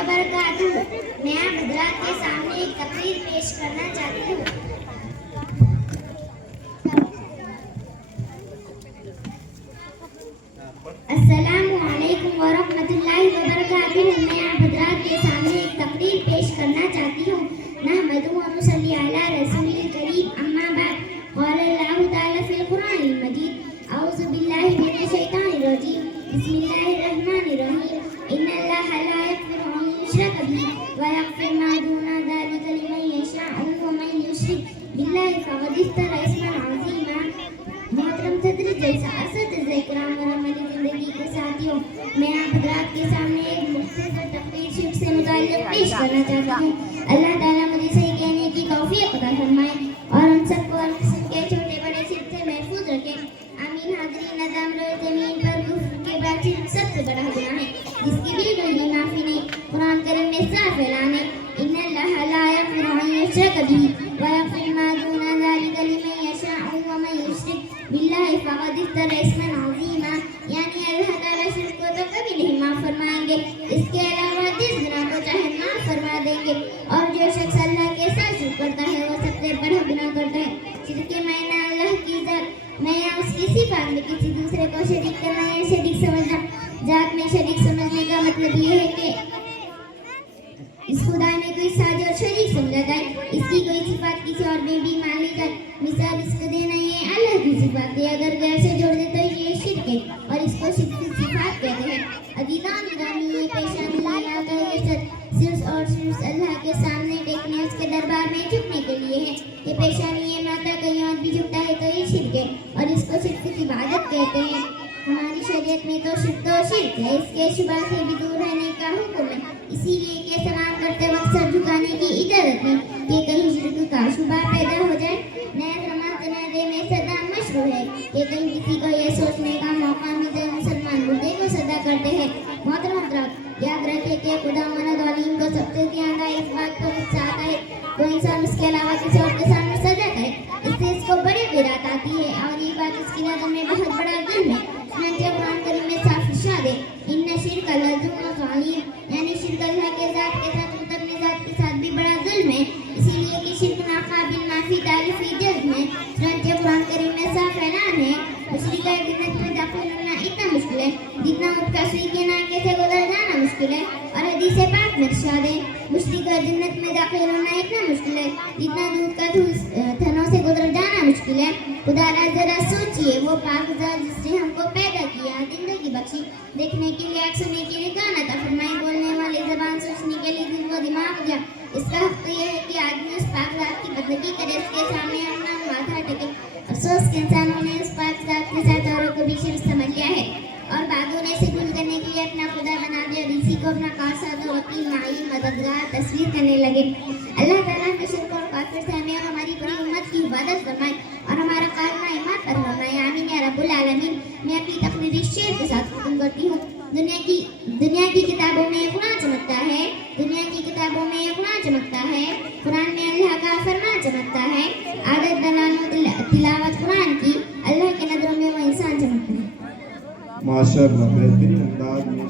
वबरकातुहू। मैं आप हजरात के सामने एक तकरीर पेश करना चाहती हूँ। अस्सलामु अलैकुम वरहमतुल्लाहि वबरकातुहू। मैं आप हजरात के सामने एक तकरीर पेश करना चाहती हूँ। नहमदुहु व नुसल्ली अला रसूलिल करीम, अम्मा बाद। क़ाल अल्लाहु तआला फ़िल क़ुरआनिल मजीद, अऊज़ु बिल्लाहि मिनश शैतानिर रजीम, बिस्मिल्लाहिर रहमानिर रहीम। इन्नल्लाहा ला यग़फ़िरु अन युश्रका बिही व यग़फ़िरु मा दूना ज़ालिका लिमन यशाअ व मन युश्रिक बिल्लाहि फ़क़द इफ़्तरा इस्मन अज़ीमा। मोहतरम सदर जलसा, असतिज़ा इकराम और हमारी ज़िंदगी के साथियों, मैं आप हज़रात के सामने एक मुख्तसर तक़रीर शिर्क से मुताल्लिक़ पेश करना चाहती हूँ। अल्लाह ताला मुझे सही कहने की तौफ़ीक़ अता फरमाए और हम सबको हर किस्म के छोटे बड़े शिर्क से महफूज रखें। आमीन। हाज़रीन नज़ाम रोए ज़मीन पर कुफ्र के बाद शिर्क सबसे बड़ा गुनाह है, जिसकी बिल्कुल भी माफ़ी नहीं। कुरान करीम में साफ ऐलान है, इन्नल्लाहा ला यग़फ़िरु अन युश्रका बिही व यग़फ़िरु मा दूना ज़ालिका लिमन यशाअ व मन युश्रिक बिल्लाहि फ़क़द इफ़्तरा इस्मन अज़ीमा। यानी अल्लाह ताला शिर्क को तो कभी नहीं माफ़ फरमाएंगे, इसके अलावा 10 गुनाह को चाहे माफ़ फरमा देंगे। और जो शख्स अल्लाह के साथ शिर्क करता है वो सबसे बड़ा गुनाह करता है। शिर्क के मायने अल्लाह की ज़ात में या उसकी सिफ़ात में किसी दूसरे को शरीक करना या शरीक समझना। ज़ात में शरीक समझने का मतलब ये है कि इस खुदा में कोई साझी और शरीक समझा जाए, इसकी कोई सिफात किसी और में भी मान ली जाए। मिसाल, इसको देना ये अल्लाह की सिफात है, अगर गैर से जोड़ दे तो ये शिर्क है और इसको शिर्क की सिफात कहते हैं। अज़ीज़ान गिरामी, ये पेशानी लाना का ये सिर्फ और सिर्फ अल्लाह के सामने टेकने, उसके दरबार में झुकने के लिए है। ये पेशानी ये माता कहीं और भी झुकता है तो ये शिर्क है और इसको शिर्क की इबादत कहते हैं। हमारी शरीयत में तो शिर्क है, इसके शुबा से भी दूर रहने का हुक्म है। इसीलिए कि सलाम करते वक्त सर झुकाने की इजाजत है कि कहीं शिर्क का शुबा पैदा हो जाए। नया जमाने में सदा मशहूर है कि कहीं किसी को यह सोचने का मौका मिले मुसलमान मुर्दे को सदा करते हैं। मोहतरम हज़रात, याद रखें कि खुदा ज़ालिम को सबसे ज़्यादा इस बात को गुस्सा आता है तो इंसान उसके अलावा किसी और के सामने सजा करे, इससे इसको बड़ी गिरात आती है और ये बात इसकी नज़र में बहुत बड़ा जुर्म है। कुरान करीम में साफ इरशाद है, इन्ना शिर्क लज़ुल्मुन अज़ीम, यानी शिर्क अल्लाह के ज़ात के साथ खुद अपने ज़ात के साथ भी बड़ा जुल्म है। इसीलिए कि शिर्क नाकाबिल माफ़ी तारीफ़ी जज्म है। कुरान करीम में साफ ऐलान है, मुशरिका जन्नत में दाखिल होना इतना मुश्किल है जितना उसका सुई के नाके से गुजर जाना मुश्किल है। और हदीस पाक में इरशाद है, मुशरिका जन्नत में दाखिल होना इतना मुश्किल है जितना दूध का थनों से गुजर जाना मुश्किल है। खुदा जरा सोचिए, वो पाक जिसने हमको पैदा किया, जिंदगी बख्शी, देखने के लिए आँख, सुनने के लिए कान अता फरमाई, बोलने वाली ज़बान, सोचने के लिए दिल व दिमाग दिया। इसका हक़ तो यह है कि आदमी उस पाक ज़ात की बंदगी करे, उसके सामने अपना माथा टेके। अफसोस के इंसानों ने उस पाक ज़ात के साथ औरों को भी शिर्क समझ लिया है और बागों ने इसे दूर करने के लिए अपना खुदा बना दिया और इसी को अपना कासाद और वकील, माई, मददगार तस्वीर करने लगे। अल्लाह ताला के शिर्क और काफिर से हमें और हमारी पूरी उम्मत की इबादत फरमाए और हमारा कालमा ईमान पर फरमाए। आमीन या रब्बुल आलमीन। मैं अपनी तकरीर इस शेर के साथ खत्म करती हूँ। दुनिया की किताबों में कुरान चमकता है, दुनिया की किताबों में कुरान चमकता है, कुरान में अल्लाह का फरमान चमकता है। आदत बनानो तिलावत कुरान की, अल्लाह के नजरों में वो इंसान चमकता है। माशाअल्लाह, बेहतरीन अंदाज में